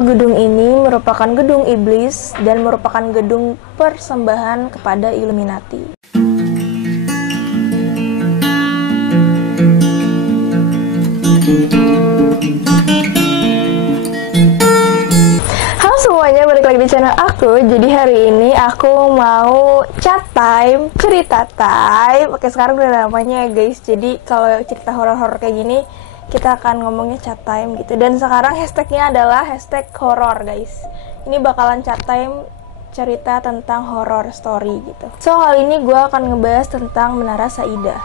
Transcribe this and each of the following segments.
Gedung ini merupakan gedung iblis dan merupakan gedung persembahan kepada Illuminati. Halo semuanya, balik lagi di channel aku. Jadi hari ini aku mau chat time, cerita time. Oke, sekarang udah namanya ya guys. Jadi kalau cerita horor-horor kayak gini, kita akan ngomongnya chat time gitu. Dan sekarang hashtagnya adalah hashtag horror guys. Ini bakalan chat time cerita tentang horror story gitu. So kali ini gue akan ngebahas tentang Menara Saidah.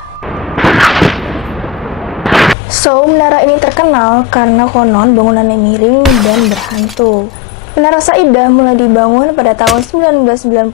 So menara ini terkenal karena konon bangunannya miring dan berhantu. Menara Saidah mulai dibangun pada tahun 1995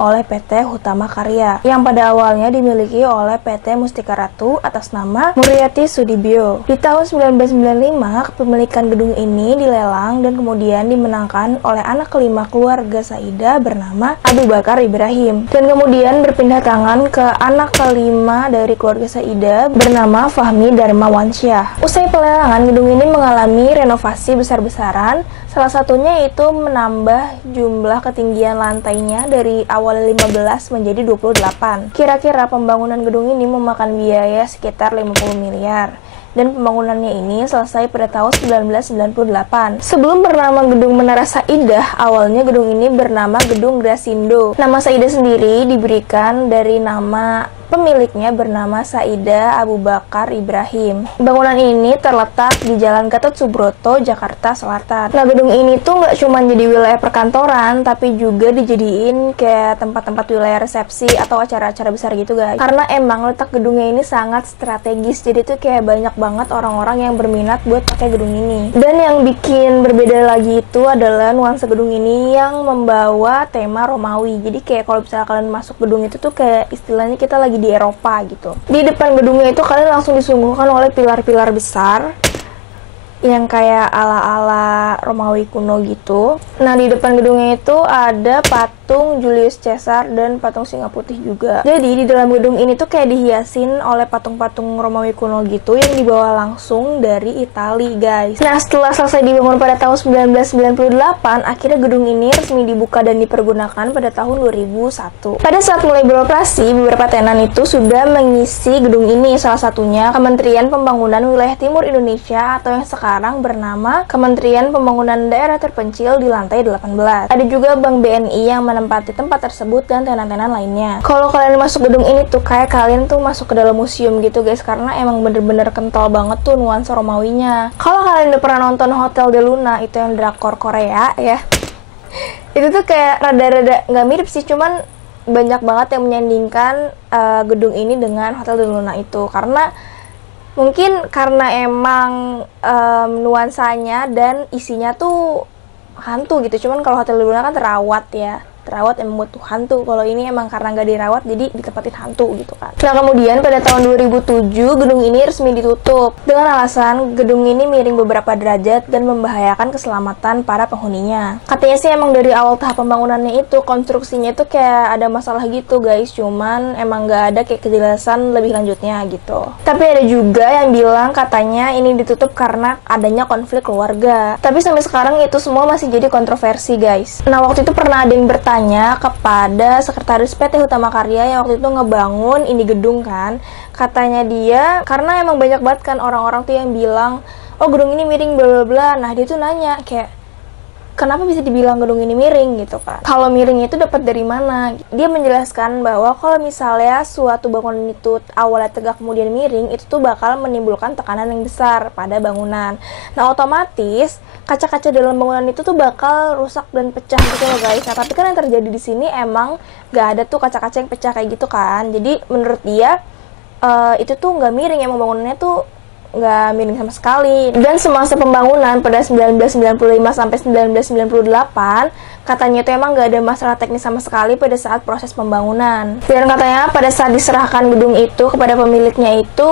oleh PT Hutama Karya, yang pada awalnya dimiliki oleh PT Mustika Ratu atas nama Muriati Sudibyo. Di tahun 1995, kepemilikan gedung ini dilelang dan kemudian dimenangkan oleh anak kelima keluarga Saidah bernama Abu Bakar Ibrahim, dan kemudian berpindah tangan ke anak kelima dari keluarga Saidah bernama Fahmi Darmawansyah. Usai pelelangan, gedung ini mengalami renovasi besar-besaran, salah satunya itu menambah jumlah ketinggian lantainya dari awal 15 menjadi 28. Kira-kira pembangunan gedung ini memakan biaya sekitar 50 miliar. Dan pembangunannya ini selesai pada tahun 1998. Sebelum bernama Gedung Menara Saidah, awalnya gedung ini bernama Gedung Grasindo. Nama Saidah sendiri diberikan dari nama pemiliknya bernama Saidah Abu Bakar Ibrahim. Bangunan ini terletak di Jalan Gatot Subroto, Jakarta Selatan. Nah, gedung ini tuh nggak cuma jadi wilayah perkantoran, tapi juga dijadiin kayak tempat-tempat wilayah resepsi atau acara-acara besar gitu guys. Karena emang letak gedungnya ini sangat strategis, jadi tuh kayak banyak banget orang-orang yang berminat buat pakai gedung ini. Dan yang bikin berbeda lagi itu adalah nuansa gedung ini yang membawa tema Romawi. Jadi kayak kalau misalnya kalian masuk gedung itu tuh kayak istilahnya kita lagi di Eropa gitu. Di depan gedungnya itu kalian langsung disuguhkan oleh pilar-pilar besar yang kayak ala-ala Romawi kuno gitu. Nah, di depan gedungnya itu ada patung Julius Caesar dan patung singa putih juga. Jadi di dalam gedung ini tuh kayak dihiasin oleh patung-patung Romawi kuno gitu yang dibawa langsung dari Italia guys. Nah, setelah selesai dibangun pada tahun 1998, akhirnya gedung ini resmi dibuka dan dipergunakan pada tahun 2001. Pada saat mulai beroperasi, beberapa tenan itu sudah mengisi gedung ini, salah satunya Kementerian Pembangunan Wilayah Timur Indonesia atau yang sekarang bernama Kementerian Pembangunan Daerah Terpencil di lantai 18. Ada juga Bank BNI yang menempati tempat tersebut dan tenan-tenan lainnya. Kalau kalian masuk gedung ini tuh kayak kalian tuh masuk ke dalam museum gitu guys, karena emang bener-bener kental banget tuh nuansa Romawinya. Kalau kalian udah pernah nonton Hotel de Luna, itu yang drakor Korea ya, itu tuh kayak rada-rada nggak mirip sih, cuman banyak banget yang menyandingkan gedung ini dengan Hotel de Luna itu, karena mungkin karena emang nuansanya dan isinya tuh hantu gitu. Cuman kalau Hotel de Luna kan terawat ya, terawat emang buat hantu. Kalau ini emang karena nggak dirawat jadi ditempatin hantu gitu kan. Nah, kemudian pada tahun 2007 gedung ini resmi ditutup dengan alasan gedung ini miring beberapa derajat dan membahayakan keselamatan para penghuninya. Katanya sih emang dari awal tahap pembangunannya itu konstruksinya itu kayak ada masalah gitu guys, cuman emang nggak ada kayak kejelasan lebih lanjutnya gitu. Tapi ada juga yang bilang katanya ini ditutup karena adanya konflik keluarga. Tapi sampai sekarang itu semua masih jadi kontroversi guys. Nah, waktu itu pernah ada yang bertanya kepada sekretaris PT Hutama Karya yang waktu itu ngebangun ini gedung kan. Katanya dia, karena emang banyak banget kan orang-orang tuh yang bilang, oh gedung ini miring bla bla bla. Nah, dia tuh nanya kayak, kenapa bisa dibilang gedung ini miring gitu kan? Kalau miring itu dapat dari mana? Dia menjelaskan bahwa kalau misalnya suatu bangunan itu awalnya tegak kemudian miring, itu tuh bakal menimbulkan tekanan yang besar pada bangunan. Nah, otomatis kaca-kaca dalam bangunan itu tuh bakal rusak dan pecah gitu loh guys. Nah, tapi kan yang terjadi di sini emang nggak ada tuh kaca-kaca yang pecah kayak gitu kan. Jadi menurut dia itu tuh nggak miring, emang bangunannya tuh nggak miring sama sekali. Dan semasa pembangunan pada 1995 sampai 1998 katanya itu emang nggak ada masalah teknis sama sekali pada saat proses pembangunan. Dan katanya pada saat diserahkan gedung itu kepada pemiliknya itu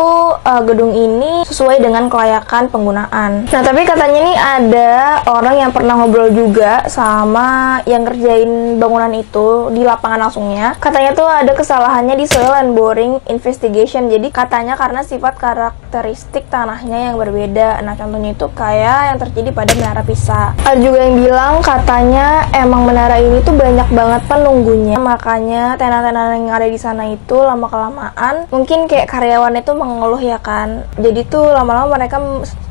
gedung ini sesuai dengan kelayakan penggunaan. Nah, tapi katanya nih ada orang yang pernah ngobrol juga sama yang kerjain bangunan itu di lapangan langsungnya. Katanya tuh ada kesalahannya di soil and boring investigation. Jadi katanya karena sifat karakteristik tanahnya yang berbeda. Nah, contohnya itu kayak yang terjadi pada Menara Pisa. Ada juga yang bilang katanya emang menara ini tuh banyak banget penunggunya, makanya tenan-tenan yang ada di sana itu lama-kelamaan mungkin kayak karyawan itu mengeluh ya kan. Jadi tuh lama-lama mereka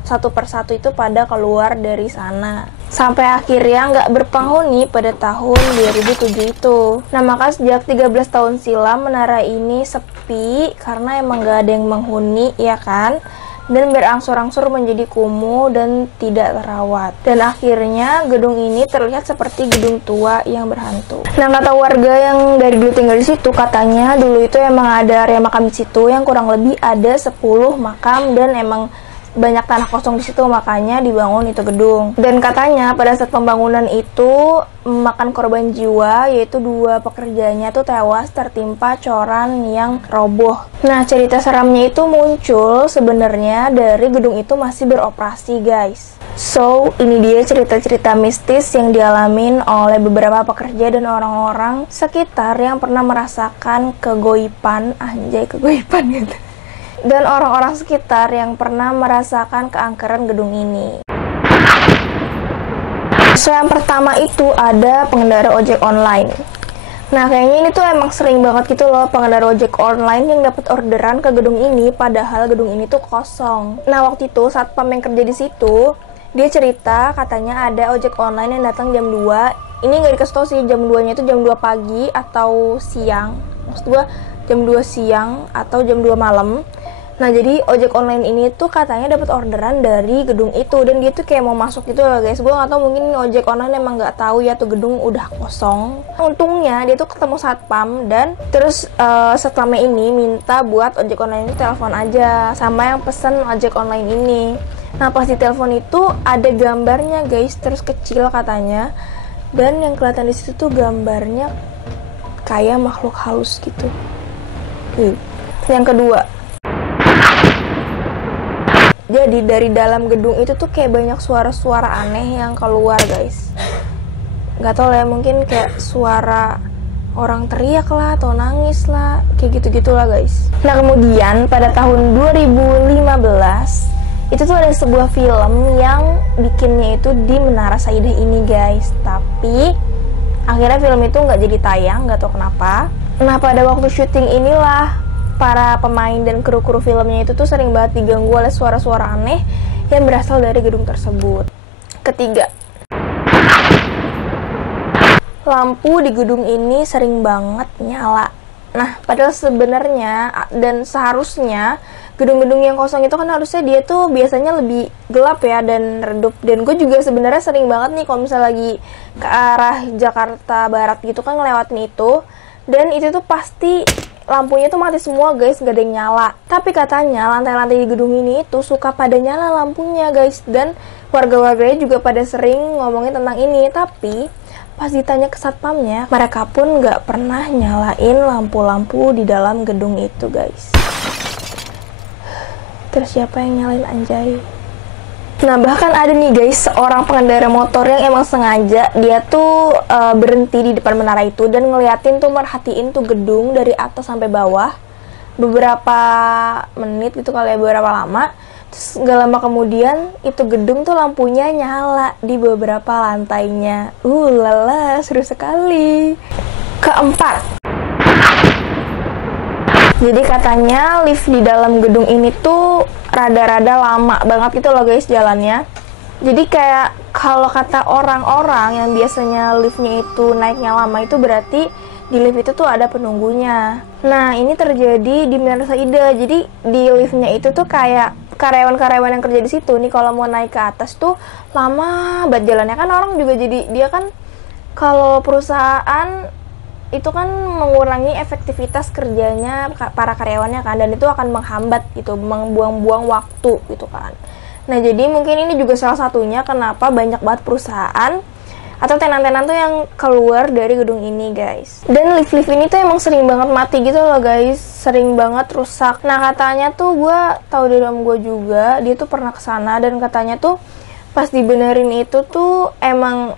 satu persatu itu pada keluar dari sana. Sampai akhirnya nggak berpenghuni pada tahun 2007 itu. Nah, maka sejak 13 tahun silam menara ini sepi karena emang nggak ada yang menghuni ya kan, dan berangsur-angsur menjadi kumuh dan tidak terawat. Dan akhirnya gedung ini terlihat seperti gedung tua yang berhantu. Nah, kata warga yang dari dulu tinggal di situ, katanya dulu itu emang ada area makam di situ yang kurang lebih ada 10 makam, dan emang banyak tanah kosong di situ, makanya dibangun itu gedung. Dan katanya pada saat pembangunan itu memakan korban jiwa, yaitu 2 pekerjanya tuh tewas tertimpa coran yang roboh. Nah, cerita seramnya itu muncul sebenarnya dari gedung itu masih beroperasi, guys. So, ini dia cerita-cerita mistis yang dialamin oleh beberapa pekerja dan orang-orang sekitar yang pernah merasakan kegoiban, anjay kegoiban gitu. Dan orang-orang sekitar yang pernah merasakan keangkeran gedung ini. So, yang pertama itu ada pengendara ojek online. Nah, kayaknya ini tuh emang sering banget gitu loh pengendara ojek online yang dapat orderan ke gedung ini, padahal gedung ini tuh kosong. Nah, waktu itu satpam yang kerja di situ, dia cerita katanya ada ojek online yang datang jam 2. Ini nggak dikasih tau sih jam 2-nya itu jam 2 pagi atau siang. Maksud gua jam 2 siang atau jam 2 malam. Nah, jadi ojek online ini tuh katanya dapat orderan dari gedung itu, dan dia tuh kayak mau masuk gitu loh guys. Gue nggak tahu, mungkin ojek online emang nggak tahu ya tuh gedung udah kosong. Untungnya dia tuh ketemu satpam, dan terus satpamnya ini minta buat ojek online itu telepon aja sama yang pesen ojek online ini. Nah, pas di telepon itu ada gambarnya guys, terus kecil katanya, dan yang kelihatan di situ tuh gambarnya kayak makhluk halus gitu. Yang kedua, jadi dari dalam gedung itu tuh kayak banyak suara-suara aneh yang keluar guys. Gak tau lah ya, mungkin kayak suara orang teriak lah atau nangis lah, kayak gitu-gitu lah guys. Nah, kemudian pada tahun 2015 itu tuh ada sebuah film yang bikinnya itu di Menara Saidah ini guys. Tapi akhirnya film itu nggak jadi tayang, gak tau kenapa. Nah, pada waktu syuting inilah para pemain dan kru-kru filmnya itu tuh sering banget diganggu oleh suara-suara aneh yang berasal dari gedung tersebut. Ketiga, lampu di gedung ini sering banget nyala. Nah, padahal sebenarnya dan seharusnya gedung-gedung yang kosong itu kan harusnya dia tuh biasanya lebih gelap ya dan redup. Dan gue juga sebenarnya sering banget nih kalau misalnya lagi ke arah Jakarta Barat gitu kan ngelewatin itu, dan itu tuh pasti lampunya tuh mati semua guys, gak ada yang nyala. Tapi katanya lantai-lantai di gedung ini itu suka pada nyala lampunya guys, dan warga-warganya juga pada sering ngomongin tentang ini. Tapi pas ditanya ke satpamnya, mereka pun gak pernah nyalain lampu-lampu di dalam gedung itu guys. Terus siapa yang nyalain anjay? Nah, bahkan ada nih guys seorang pengendara motor yang emang sengaja dia tuh berhenti di depan menara itu dan ngeliatin tuh, merhatiin tuh gedung dari atas sampai bawah beberapa menit gitu kali ya, beberapa lama. Terus gak lama kemudian itu gedung tuh lampunya nyala di beberapa lantainya. Lala, seru sekali. Keempat, jadi katanya lift di dalam gedung ini tuh rada-rada lama banget gitu loh guys jalannya. Jadi kayak kalau kata orang-orang yang biasanya liftnya itu naiknya lama, itu berarti di lift itu tuh ada penunggunya. Nah, ini terjadi di Menara Saidah. Jadi di liftnya itu tuh kayak karyawan-karyawan yang kerja di situ nih kalau mau naik ke atas tuh lama banget jalannya. Kan orang juga jadi, dia kan kalau perusahaan itu kan mengurangi efektivitas kerjanya para karyawannya kan, dan itu akan menghambat gitu, membuang-buang waktu gitu kan. Nah, jadi mungkin ini juga salah satunya kenapa banyak banget perusahaan atau tenan-tenan tuh yang keluar dari gedung ini guys. Dan lift-lift ini tuh emang sering banget mati gitu loh guys, sering banget rusak. Nah, katanya tuh, gue tahu dari om gue juga, dia tuh pernah kesana dan katanya tuh pas dibenerin itu tuh emang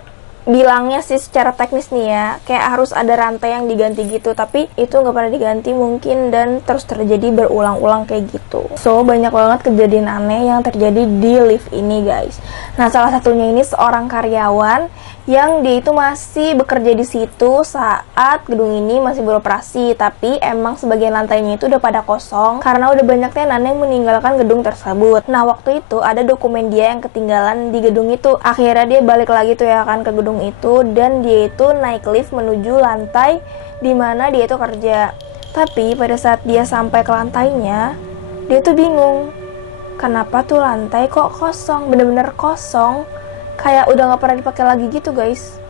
bilangnya sih secara teknis nih ya, kayak harus ada rantai yang diganti gitu, tapi itu nggak pernah diganti mungkin, dan terus terjadi berulang-ulang kayak gitu. So banyak banget kejadian aneh yang terjadi di lift ini guys. Nah salah satunya ini seorang karyawan yang dia itu masih bekerja di situ saat gedung ini masih beroperasi, tapi emang sebagian lantainya itu udah pada kosong karena udah banyak tenan yang meninggalkan gedung tersebut. Nah waktu itu ada dokumen dia yang ketinggalan di gedung itu. Akhirnya dia balik lagi tuh ya kan ke gedung itu, dan dia itu naik lift menuju lantai dimana dia itu kerja. Tapi pada saat dia sampai ke lantainya, dia tuh bingung, kenapa tuh lantai kok kosong, bener-bener kosong, kayak udah nggak pernah dipakai lagi gitu guys.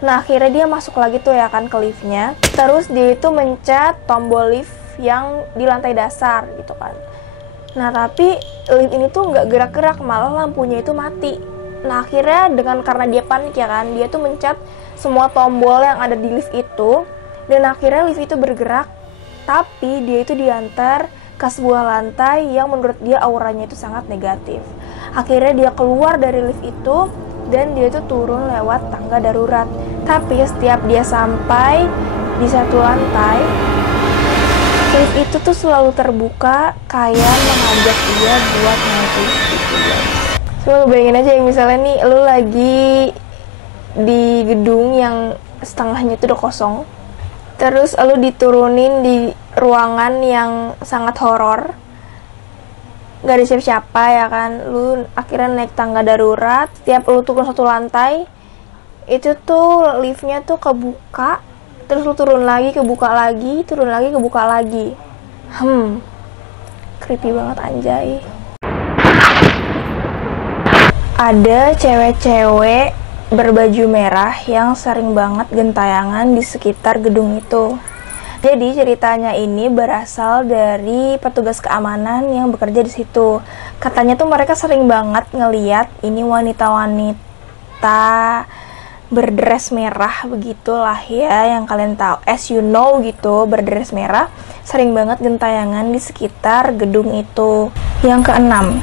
Nah akhirnya dia masuk lagi tuh ya kan ke liftnya, terus dia itu mencet tombol lift yang di lantai dasar gitu kan. Nah tapi lift ini tuh nggak gerak-gerak, malah lampunya itu mati. Nah akhirnya karena dia panik ya kan, dia tuh mencet semua tombol yang ada di lift itu, dan akhirnya lift itu bergerak, tapi dia itu diantar ke sebuah lantai yang menurut dia auranya itu sangat negatif. Akhirnya dia keluar dari lift itu dan dia itu turun lewat tangga darurat. Tapi setiap dia sampai di satu lantai, lift itu tuh selalu terbuka, kayak mengajak dia buat naik lift gitu guys. Coba bayangin aja yang misalnya nih lu lagi di gedung yang setengahnya itu udah kosong, terus lu diturunin di ruangan yang sangat horor, gak ada siapa-siapa ya kan, lu akhirnya naik tangga darurat. Tiap lu turun satu lantai itu tuh liftnya tuh kebuka, terus lu turun lagi kebuka lagi, turun lagi kebuka lagi. Creepy banget anjay. Ada cewek-cewek berbaju merah yang sering banget gentayangan di sekitar gedung itu. Jadi ceritanya ini berasal dari petugas keamanan yang bekerja di situ. Katanya tuh mereka sering banget ngeliat ini wanita-wanita berdress merah begitulah ya, yang kalian tahu, as you know gitu, berdress merah, sering banget gentayangan di sekitar gedung itu. Yang keenam,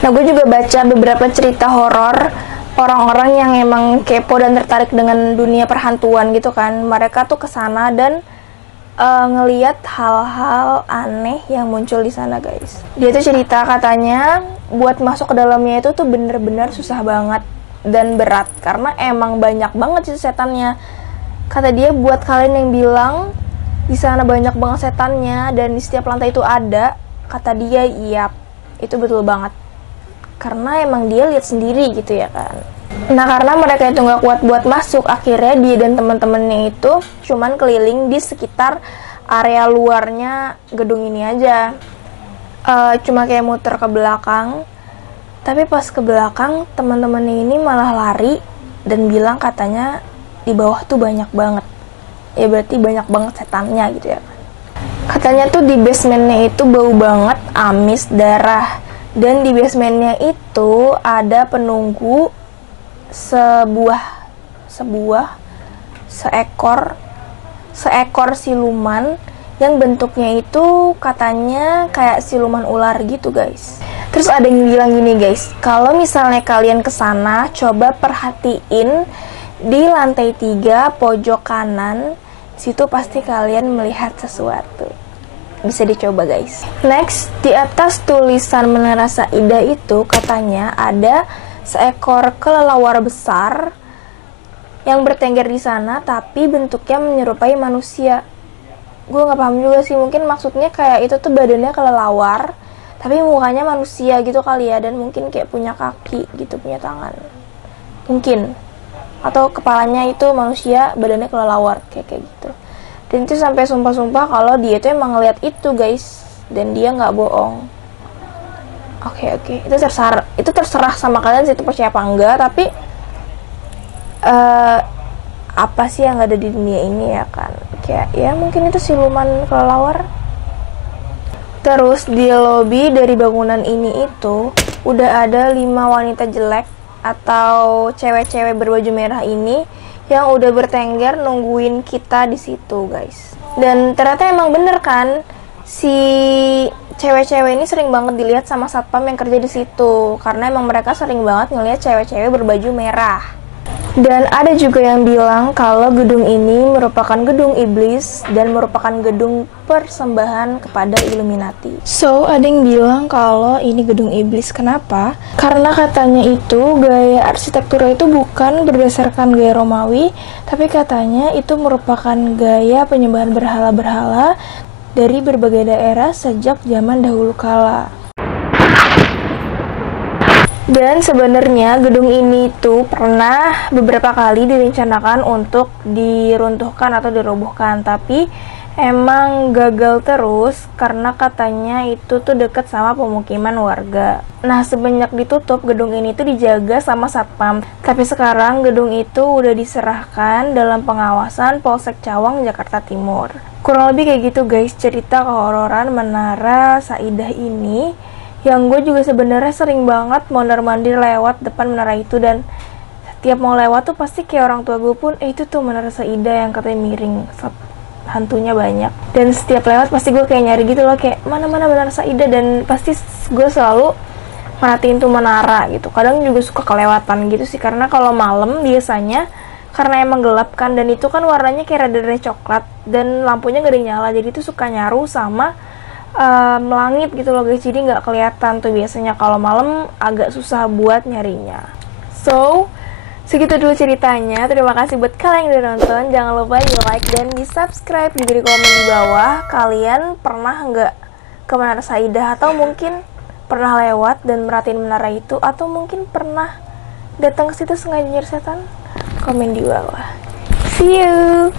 nah gue juga baca beberapa cerita horor orang-orang yang emang kepo dan tertarik dengan dunia perhantuan gitu kan. Mereka tuh kesana dan ngeliat hal-hal aneh yang muncul di sana guys. Dia tuh cerita katanya buat masuk ke dalamnya itu tuh bener-bener susah banget dan berat karena emang banyak banget sih setannya. Kata dia buat kalian yang bilang di sana banyak banget setannya dan di setiap lantai itu ada, kata dia iya, itu betul banget. Karena emang dia lihat sendiri gitu ya kan. Nah karena mereka itu nggak kuat buat masuk, akhirnya dia dan teman-temannya itu cuman keliling di sekitar area luarnya gedung ini aja. Cuma kayak muter ke belakang. Tapi pas ke belakang teman-temannya ini malah lari dan bilang katanya di bawah tuh banyak banget. Ya berarti banyak banget setannya gitu ya kan. Katanya tuh di basementnya itu bau banget, amis, darah. Dan di basementnya itu ada penunggu seekor siluman yang bentuknya itu katanya kayak siluman ular gitu guys. Terus ada yang bilang gini guys, kalau misalnya kalian kesana coba perhatiin di lantai 3 pojok kanan, situ pasti kalian melihat sesuatu. Bisa dicoba guys. Next, di atas tulisan Menara Saida itu katanya ada seekor kelelawar besar yang bertengger di sana, tapi bentuknya menyerupai manusia. Gue nggak paham juga sih, mungkin maksudnya kayak itu tuh badannya kelelawar, tapi mukanya manusia gitu kali ya, dan mungkin kayak punya kaki gitu, punya tangan. Mungkin. Atau kepalanya itu manusia, badannya kelelawar kayak gitu. Dan itu sampai sumpah-sumpah kalau dia tuh emang ngeliat itu guys, dan dia nggak bohong. Oke, itu terserah sama kalian sih itu percaya apa enggak, tapi apa sih yang ada di dunia ini ya kan, kayak ya mungkin itu siluman kelelawar. Terus di lobi dari bangunan ini itu udah ada 5 wanita jelek atau cewek-cewek berbaju merah ini yang udah bertengger nungguin kita di situ guys. Dan ternyata emang bener kan, si cewek-cewek ini sering banget dilihat sama satpam yang kerja di situ, karena emang mereka sering banget ngelihat cewek-cewek berbaju merah. Dan ada juga yang bilang kalau gedung ini merupakan gedung iblis dan merupakan gedung persembahan kepada Illuminati. So, ada yang bilang kalau ini gedung iblis. Kenapa? Karena katanya itu gaya arsitekturnya itu bukan berdasarkan gaya Romawi, tapi katanya itu merupakan gaya penyembahan berhala-berhala dari berbagai daerah sejak zaman dahulu kala. Dan sebenarnya gedung ini tuh pernah beberapa kali direncanakan untuk diruntuhkan atau dirobohkan, tapi emang gagal terus karena katanya itu tuh deket sama pemukiman warga. Nah, semenjak ditutup, gedung ini tuh dijaga sama satpam, tapi sekarang gedung itu udah diserahkan dalam pengawasan Polsek Cawang, Jakarta Timur. Kurang lebih kayak gitu guys, cerita kehororan Menara Saidah ini, yang gue juga sebenarnya sering banget mondar-mandir lewat depan menara itu, dan setiap mau lewat tuh pasti kayak orang tua gue pun, itu tuh Menara Saidah yang katanya miring, hantunya banyak. Dan setiap lewat pasti gue kayak nyari gitu loh, kayak mana-mana Menara Saidah, dan pasti gue selalu merhatiin tuh menara gitu. Kadang juga suka kelewatan gitu sih, karena kalau malam biasanya, karena emang gelap kan, dan itu kan warnanya kayak rada-rada coklat, dan lampunya gak ada nyala, jadi tuh suka nyaru sama melangit gitu loh guys, jadi nggak kelihatan tuh biasanya kalau malam, agak susah buat nyarinya. So, segitu dulu ceritanya. Terima kasih buat kalian yang udah nonton. Jangan lupa di like dan di subscribe, juga di komen di bawah kalian pernah nggak ke Menara Saidah, atau mungkin pernah lewat dan merhatiin menara itu, atau mungkin pernah datang ke situ sengaja nyari setan. Komen di bawah. See you.